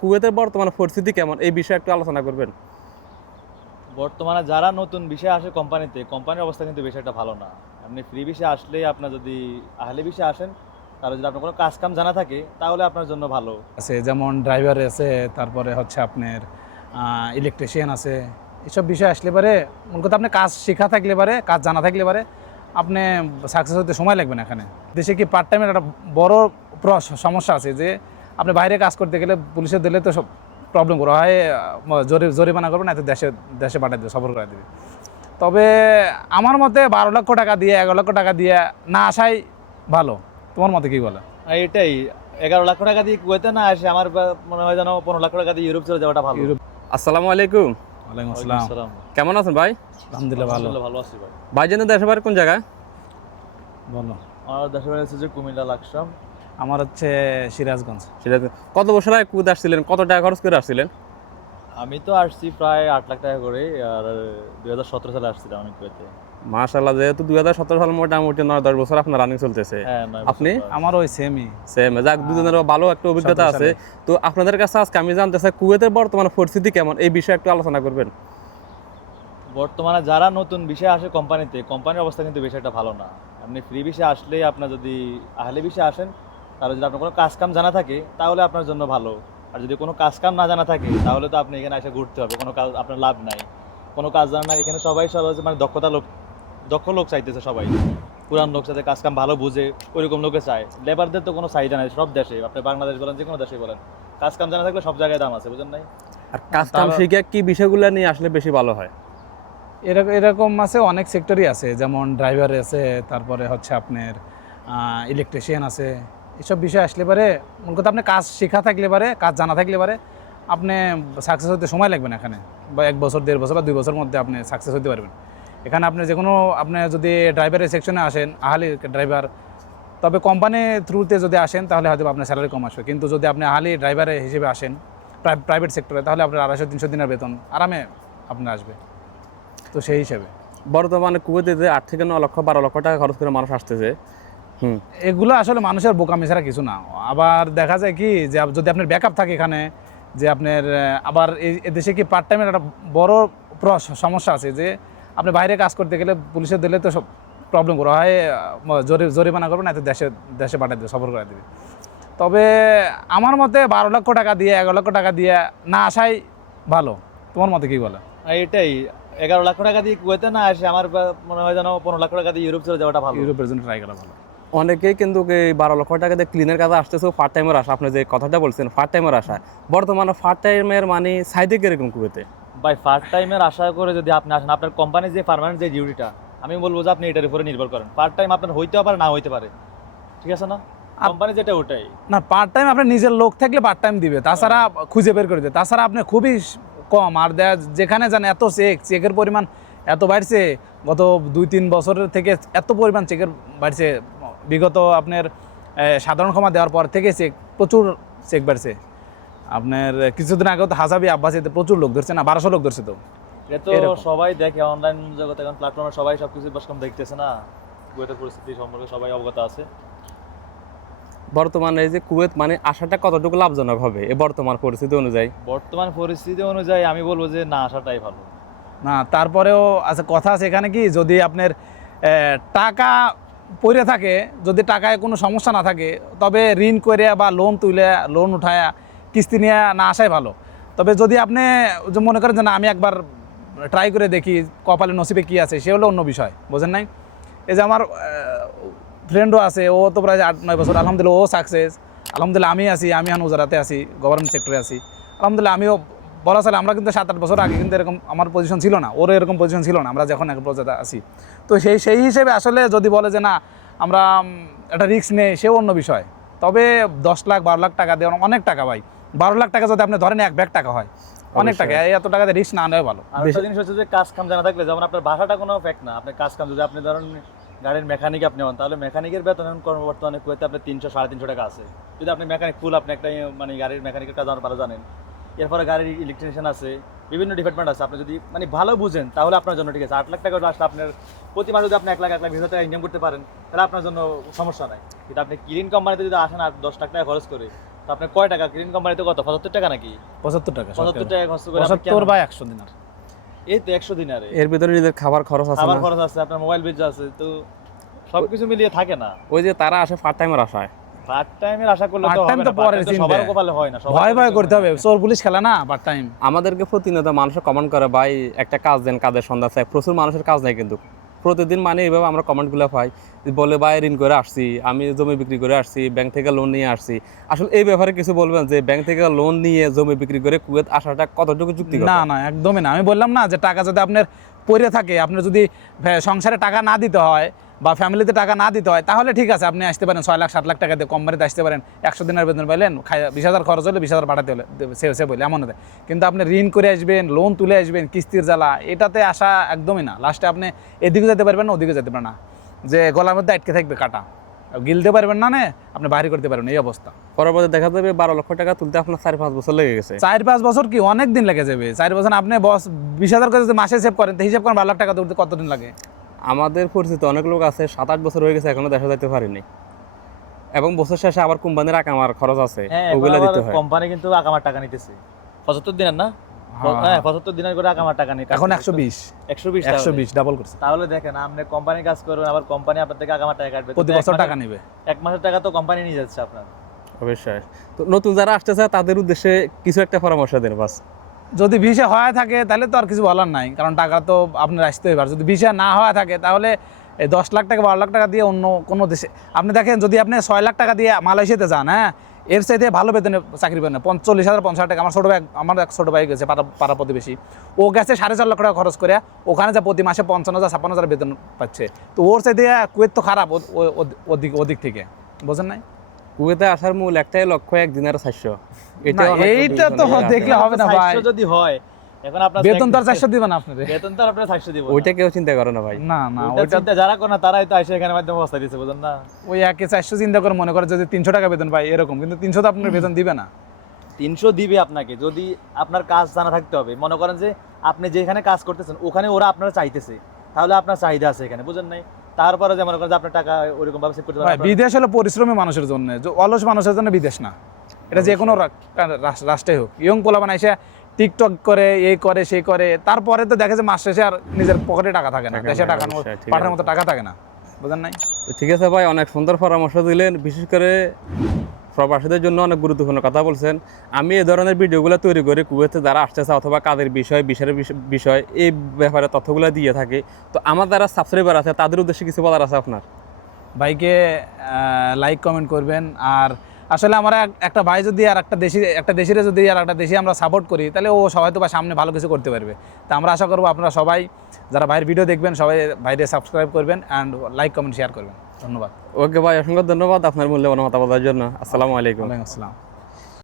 কুয়েতের বর্তমান পরিস্থিতি কেমন এই বিষয়ে একটু আলোচনা করবেন। বর্তমানে যারা নতুন বিষয়ে আসে কোম্পানির অবস্থা কিন্তু বেশি একটা ভালো না। আপনি ফ্রি বিষয়ে আসলেই আপনার যদি আহলি বিষয়ে আসেন, তাহলে যদি আপনার কোনো কাজ কাম জানা থাকে তাহলে আপনার জন্য ভালো। আছে, যেমন ড্রাইভার আছে, তারপরে হচ্ছে আপনার ইলেকট্রিশিয়ান আছে। এসব বিষয় আসলে পারে মূল কথা, আপনি কাজ শেখা থাকলে পারে, কাজ জানা থাকলে পারে আপনি সাকসেস হতে সময় লাগবে না। এখানে দেশে কি পার্ট টাইমের একটা বড় সমস্যা আছে যে আপনি বাইরে কাজ করতে গেলে পুলিশের দিলে তো সব প্রবলেম করা হয়, জরিমানা করবে না, তো দেশে দেশে পাঠিয়ে দেবে, সফর করে দেবে। তবে আমার মতে 12 লক্ষ টাকা দিয়ে 11 লক্ষ টাকা দিয়ে না আসাই ভালো। তোমার মতে কি বলে? আর এটাই 11 লাখ টাকা দিয়ে কুয়েতে না আসে আমার মনে হয় যেন 15 লাখ টাকা দিয়ে ইউরোপ চলে যাওয়াটা ভালো। ইউরোপ। আসসালামু আলাইকুম। ওয়ালাইকুম আসসালাম। আসসালাম। কেমন আছেন ভাই? আলহামদুলিল্লাহ ভালো। ভালো আছি ভাই। ভাইজানের দেশের বাড়ি কোন জায়গায়? বলো। আমার দেশের বাড়ি হচ্ছে যে কুমিল্লা লাকসাম। আমার হচ্ছে সিরাজগঞ্জ। সেটা কত বছর আগে কুয়েত আসছিলেন, কত টাকা খরচ করে আসছিলেন? আমি তো আসছি প্রায় 8 লাখ টাকা করে, আর 2017 সালে আসছিলাম আমি কুয়েতে। মাশাআল্লাহ, যেহেতু 2017 সাল মোটামুটি 9-10 বছর আপনার রানিং চলতেছে। হ্যাঁ, 9 বছর আপনি? প্রায়। আমার ওই সেমই। সেম, যাক দুজনের ভালো একটা অভিজ্ঞতা 17 আছে। সালে। তো আপনাদের কাছে আজকে আমি জানতে চাই কুয়েতের বর্তমান পরিস্থিতি কেমন এই বিষয়ে একটু আলোচনা করবেন। বর্তমানে যারা নতুন বিষয়ে আসে কোম্পানির অবস্থা কিন্তু বেশি একটা ভালো না। আপনি ফ্রি বিষয়ে আসলেই আপনার যদি আহলি বিষয়ে আসেন, তাহলে যদি আপনার কোনো কাজ কাম জানা থাকে তাহলে আপনার জন্য ভালো। আর যদি কোনো কাজ কাম না জানা থাকে তাহলে তো আপনি এখানে এসে ঘুরতে হবে, কোনো কাজ আপনার লাভ নাই। কোনো কাজ জানা না, এখানে সবাই মানে দক্ষ লোক চাইতেছে সবাই। পুরান লোক সাথে কাজ কাম ভালো বুঝে ওইরকম লোকে চায়। লেবারদের তো কোনো চাহিদা নাই সব দেশে, আপনি বাংলাদেশ বলেন যে কোনো দেশে বলেন, কাজ কাম জানা থাকলে সব জায়গায় দাম আছে, বুঝেন নাই? আর কাজ কাম শিখে কি বিষয়গুলো নিয়ে আসলে বেশি ভালো হয়? এরকম এরকম আছে, অনেক সেক্টরই আছে, যেমন ড্রাইভার আছে, তারপরে হচ্ছে আপনার ইলেকট্রিশিয়ান আছে। এসব বিষয় আসলে পারে মূল কথা, আপনি কাজ শেখা থাকলে পারে, কাজ জানা থাকলে পারে আপনি সাকসেস হতে সময় লাগবে না। এখানে বা 1 বছর 1.5 বছর বা 2 বছরের মধ্যে আপনি সাকসেস হতে পারবেন। এখানে আপনি যে কোনো, আপনি যদি ড্রাইভারের সেকশনে আসেন, আহালি ড্রাইভার, তবে কোম্পানি থ্রুতে যদি আসেন তাহলে হয়তো আপনার স্যালারি কম আসবে। কিন্তু যদি আপনি আহালি ড্রাইভার হিসেবে আসেন প্রাইভেট সেক্টরে, তাহলে আপনার 250-300 দিনের বেতন আরামে আপনার আসবে। তো সেই হিসাবে বর্তমানে কুয়েতে 8 থেকে 9 লক্ষ 12 লক্ষ টাকা খরচ করে মানুষ আসতেছে। এগুলো আসলে মানুষের বোকামি ছাড়া কিছু না। আবার দেখা যায় কি যে যদি আপনার ব্যাকআপ থাকে এখানে, যে আপনার আবার এই দেশে কি পার্ট টাইমের একটা বড় সমস্যা আছে যে আপনি বাইরে কাজ করতে গেলে পুলিশের দিলে তো সব প্রবলেম করা হয়, জরিমানা করবে না, তো দেশে দেশে পাঠিয়ে দেবে, সফর করে দেবে। তবে আমার মতে 12 লক্ষ টাকা দিয়ে 11 লক্ষ টাকা দিয়ে না আসাই ভালো। তোমার মতে কি বলে? আর এটাই 11 লাখ টাকা দিয়ে কুয়েতে না আসে আমার মনে হয় যেন 15 লাখ টাকা দিয়ে ইউরোপ চলে যাওয়াটা ভালো। ইউরোপের জন্য ট্রাই করা ভালো। অনেকেই কিন্তু এই 12 লক্ষ টাকা দিয়ে ক্লিনের কাজে আসতেছে পার্ট টাইমের আসা। আপনি যে কথাটা বলছেন পার্ট টাইমের আসা, বর্তমানে পার্ট টাইমের মানে সাইডে কিরকম কুয়েতে? বাই পার্ট টাইমের আশা করে যদি আপনি আসেন, আপনার কোম্পানির যে পার্মানেন্ট যে ডিউটিটা, আমি বলবো যে আপনি এটার উপরে নির্ভর করেন। পার্ট টাইম আপনার হইতেও পারে না হইতে পারে, ঠিক আছে না? কোম্পানি যেটা ওটাই না, পার্ট টাইম আপনার নিজের লোক থাকলে পার্ট টাইম দিবে, তাছাড়া খুঁজে বের করে দেবে। তাছাড়া আপনি খুবই কম। আর যেখানে যান এত চেকের পরিমাণ এত বাড়ছে, গত 2-3 বছরের থেকে এত পরিমাণ চেকের বাড়ছে। বিগত আপনার সাধারণ ক্ষমা দেওয়ার পর থেকে প্রচুর চেক বাড়ছে। আপনার কিছুদিন আগেও তো হাজাবি আব্বাসিতে প্রচুর লোক ধরছে, না 1200 লোক ধরছে। তো এটা তো এরকম। সবাই দেখে, অনলাইন জগতে এখন প্ল্যাটফর্মে সবাই সবকিছু বসকম দেখতেছে না, কুয়েতের পরিস্থিতি সম্পর্কে সবাই অবগত আছে। বর্তমানে এই যে কুয়েত মানে আসাটা কতটুকু লাভজনক হবে এই বর্তমান পরিস্থিতি অনুযায়ী? বর্তমান পরিস্থিতি অনুযায়ী আমি বলবো যে না আসাটাই ভালো। না, তারপরেও আছে, কথা আছে এখানে কি, যদি আপনার টাকা পড়ে থাকে, যদি টাকায় কোনো সমস্যা না থাকে, তবে ঋণ করে বা লোন তুলে, লোন উঠায় কিস্তি নিয়ে না আসাই ভালো। তবে যদি আপনি যে মনে করেন যে না আমি একবার ট্রাই করে দেখি কপালে নসিবে কী আছে, সে হলো অন্য বিষয়, বোঝেন নাই? এই যে আমার ফ্রেন্ডও আছে, ও তো প্রায় 8-9 বছর, আলহামদুলিল্লাহ ও সাকসেস। আলহামদুলিল্লাহ আমি আছি, আমি এখন উজারাতে আছি, গভর্নমেন্ট সেক্টরে আছি। আলহামদুলিল্লাহ আমিও বলা চলে, আমরা কিন্তু 7-8 বছর আগে কিন্তু এরকম আমার পজিশন ছিল না, ওরও এরকম পজিশন ছিল না, আমরা যখন এক পর্যায়ে আছি। তো সেই হিসেবে আসলে যদি বলে যে না আমরা একটা রিস্ক নেই, সেও অন্য বিষয়। তবে 10 লাখ 12 লাখ টাকা দিয়ে অনেক টাকা ভাই। 12 লাখ টাকা যদি আপনি ধরেন 1 ব্যাগ টাকা হয়, অনেক টাকা। এত টাকাতে রিস্ক না নেওয়া ভালো। আর একটা জিনিস হচ্ছে যে কাজ কাম জানা থাকলে, যেমন আপনার ভাষাটা কোনো ফ্যাক্ট না, আপনি কাজ কাম যদি আপনি ধরেন গাড়ির মেকানিক আপনি হন, তাহলে মেকানিকের বেতন এখন বর্তমানে কুয়েতে আপনি 300-350 টাকা আছে। যদি আপনি মেকানিক ফুল, আপনি একটা মানে গাড়ির মেকানিকের কাজ আমার ভালো জানেন, এরপরে গাড়ির ইলেকট্রিশিয়ান আছে, বিভিন্ন ডিপার্টমেন্ট আছে, আপনি যদি মানে ভালো বুঝেন তাহলে আপনার জন্য ঠিক আছে। 8 লাখ টাকা আসলে আপনার প্রতি মাসে যদি আপনি 1 লাখ 20 হাজার টাকা ইনকাম করতে পারেন, তাহলে আপনার জন্য সমস্যা নাই। কিন্তু আপনি কিরিন কোম্পানিতে যদি আসেন আর 10 লাখ টাকা খরচ করে, তো আপনি কয় টাকা গ্রিন কোম্পানিতে কত 75 টাকা নাকি 75 টাকা 75 টাকা খরচ করে আপনি 75 বা 100 দিনার। এই তো 100 দিনারে এর ভিতরে নিজের খাবার খরচ আছে খাবার না? খরচ আছে, আপনার মোবাইল বিল আছে, তো সবকিছু মিলিয়ে থাকে না। ওই যে তারা আসে পার্ট টাইমের আশায়। পার্ট টাইমের আশা করলে তো Part হবে time না, তো part পরের time তো চিন্তা। সবার কপালে হয় না, সবার ভয় ভয় কপালে করতে হয় হবে, না। চোর পুলিশ খেলা না পার্ট টাইম। আমাদেরকে প্রতিনিয়ত মানুষ কমেন্ট করে ভাই একটা কাজ দেন, কাজের সন্ধ্যা চাই। প্রচুর মানুষের কাজ নাই কিন্তু প্রতিদিন মানে এইভাবে আমরা কমেন্টগুলো পাই, বলে ভাই ঋণ করে আসছি, আমি জমি বিক্রি করে আসছি, ব্যাংক থেকে লোন নিয়ে আসছি। আসলে এই ব্যাপারে কিছু বলবেন যে ব্যাংক থেকে লোন নিয়ে জমি বিক্রি করে কুয়েত আসাটা কতটুকু যুক্তিগত? না না, একদমই না। আমি বললাম না যে টাকা যদি আপনার পড়ে থাকে, আপনার যদি সংসারে টাকা না দিতে হয় বা ফ্যামিলিতে টাকা না দিতে হয়, তাহলে ঠিক আছে, আপনি আসতে পারেন 6 লাখ 7 লাখ টাকা দিয়ে কোম্পানিতে আসতে পারেন। 100 দিনের বেতন পাইলেন, 20,000 খরচ হলে 20,000 বাড়াতে হলে সে বলে এমন হতে। কিন্তু আপনি ঋণ করে আসবেন, লোন তুলে আসবেন, কিস্তির জ্বালা, এটাতে আসা একদমই না। লাস্টে আপনি এদিকে যেতে পারবেন না, ওদিকে যেতে পারবেন না, যে গলার মধ্যে আটকে থাকবে কাটা, গিলতে পারবেন না, আপনি বাহির করতে পারবেন, এই অবস্থা। পরবর্তী দেখা যাবে 12 লক্ষ টাকা তুলতে আপনার 4-5 বছর লেগে গেছে। 4-5 বছর কি অনেক দিন লেগে যাবে। 4 বছর আপনি 20,000 করে যদি মাসে সেভ করেন, তো হিসাব করেন 12 লাখ টাকা তুলতে কতদিন লাগে। আমাদের পরিচিত অনেক লোক আছে 7-8 বছর হয়ে গেছে এখনো দেখা যাইতে পারেনি, এবং বছর শেষে আবার কোম্পানির আকামার খরচ আছে, হ্যাঁ, ওগুলো দিতে হয়। কোম্পানি কিন্তু আকামার টাকা নিতেছে 75 দিনের না, হ্যাঁ। হ্যাঁ 75 দিনের করে আকামার টাকা নিতে এখন 120 120 ডাবল করছে। তাহলে দেখেন, আপনি কোম্পানির কাজ করবেন, আবার কোম্পানি আপনার থেকে আকামার টাকা কাটবে, প্রতি বছর টাকা নেবে। এক মাসের টাকা তো কোম্পানি নিয়ে যাচ্ছে আপনার। অবশ্যই। তো নতুন যারা আসতে চায় তাদের উদ্দেশ্যে কিছু একটা পরামর্শ দেন বাস। যদি ভিসা হয়ে থাকে তাহলে তো আর কিছু বলার নাই, কারণ টাকা তো আপনার আসতে হবে। আর যদি ভিসা না হয়ে থাকে তাহলে এই 10 লাখ টাকা 12 লাখ টাকা দিয়ে অন্য কোনো দেশে আপনি দেখেন, যদি আপনি 6 লাখ টাকা দিয়ে মালয়েশিয়াতে যান, হ্যাঁ, এর চাইতে ভালো বেতনে চাকরি পাবেন না। 40,000 50,000 টাকা। আমার এক ছোটো ভাই গেছে, পাড়া প্রতিবেশী, ও গেছে 4.5 লাখ টাকা খরচ করে, ওখানে যা প্রতি মাসে 55,000 56,000 বেতন পাচ্ছে। তো ওর চাইতে কুয়েত তো খারাপ ওদিক থেকে, বোঝেন নাই? কুয়েতে আসার মূল একটাই লক্ষ্য, একদিনের 400। না, এইটা তো দেখলে হবে না ভাই। 400 যদি হয়, এখন আপনার বেতন তো আর 400 দিবেন আপনার। বেতন তো আর আপনার 400 দিব ওইটা কেউ চিন্তা করে না ভাই। না না, ওইটা ওইটা চিন্তা যারা করে না, তারাই তো এসে এখানে মাধ্যমে অবস্থা দিচ্ছে, বুঝেন না? ওই একে 400 চিন্তা করে মনে করে যদি 300 টাকা বেতন পাই এরকম, কিন্তু 300 তো আপনার বেতন দিবে না। 300 দিবে আপনাকে, যদি আপনার কাজ জানা থাকতে হবে। মনে করেন যে আপনি যেখানে কাজ করতেছেন ওখানে ওরা আপনারা চাইতেছে, তাহলে আপনার চাহিদা আছে এখানে, বুঝেন নাই? তারপরে যে মনে করেন যে আপনার টাকা ওইরকম ভাবে সেভ করতে ভাই, পারেন। বিদেশ হলো পরিশ্রমী মানুষের জন্য, অলস মানুষের জন্য বিদেশ না। এটা যে কোনো রাষ্ট্রে হোক, ইয়ং পোলা বানাইছে টিকটক করে, এই করে সেই করে, তারপরে তো দেখে যে মাস শেষে আর নিজের পকেটে টাকা থাকে না, দেশে টাকা অবশ্যই, ঠিক পাঠার আছে। মতো টাকা থাকে না, বুঝেন নাই? তো ঠিক আছে ভাই, অনেক সুন্দর পরামর্শ দিলেন, বিশেষ করে প্রবাসীদের জন্য অনেক গুরুত্বপূর্ণ কথা বলছেন। আমি এই ধরনের ভিডিওগুলো তৈরি করে কুয়েতে যারা আসতেছে অথবা কাদের বিষয় এই ব্যাপারে তথ্যগুলো দিয়ে থাকি। তো আমার যারা সাবস্ক্রাইবার আছে তাদের উদ্দেশ্যে কিছু বলার আছে আপনার? ভাইকে লাইক কমেন্ট করবেন। আর আসলে আমরা একটা ভাই যদি আর একটা দেশিরে যদি আর একটা দেশে আমরা সাপোর্ট করি, তাহলে ও সবাই তো বা সামনে ভালো কিছু করতে পারবে। তা আমরা আশা করবো আপনারা সবাই যারা ভাইয়ের ভিডিও দেখবেন সবাই ভাইরে সাবস্ক্রাইব করবেন অ্যান্ড লাইক কমেন্ট শেয়ার করবেন। ধন্যবাদ। ওকে ভাই, অসংখ্য ধন্যবাদ আপনার মূল্যবান মতামতের জন্য। আসসালামু আলাইকুম। ওয়ালাইকুম আসসালাম।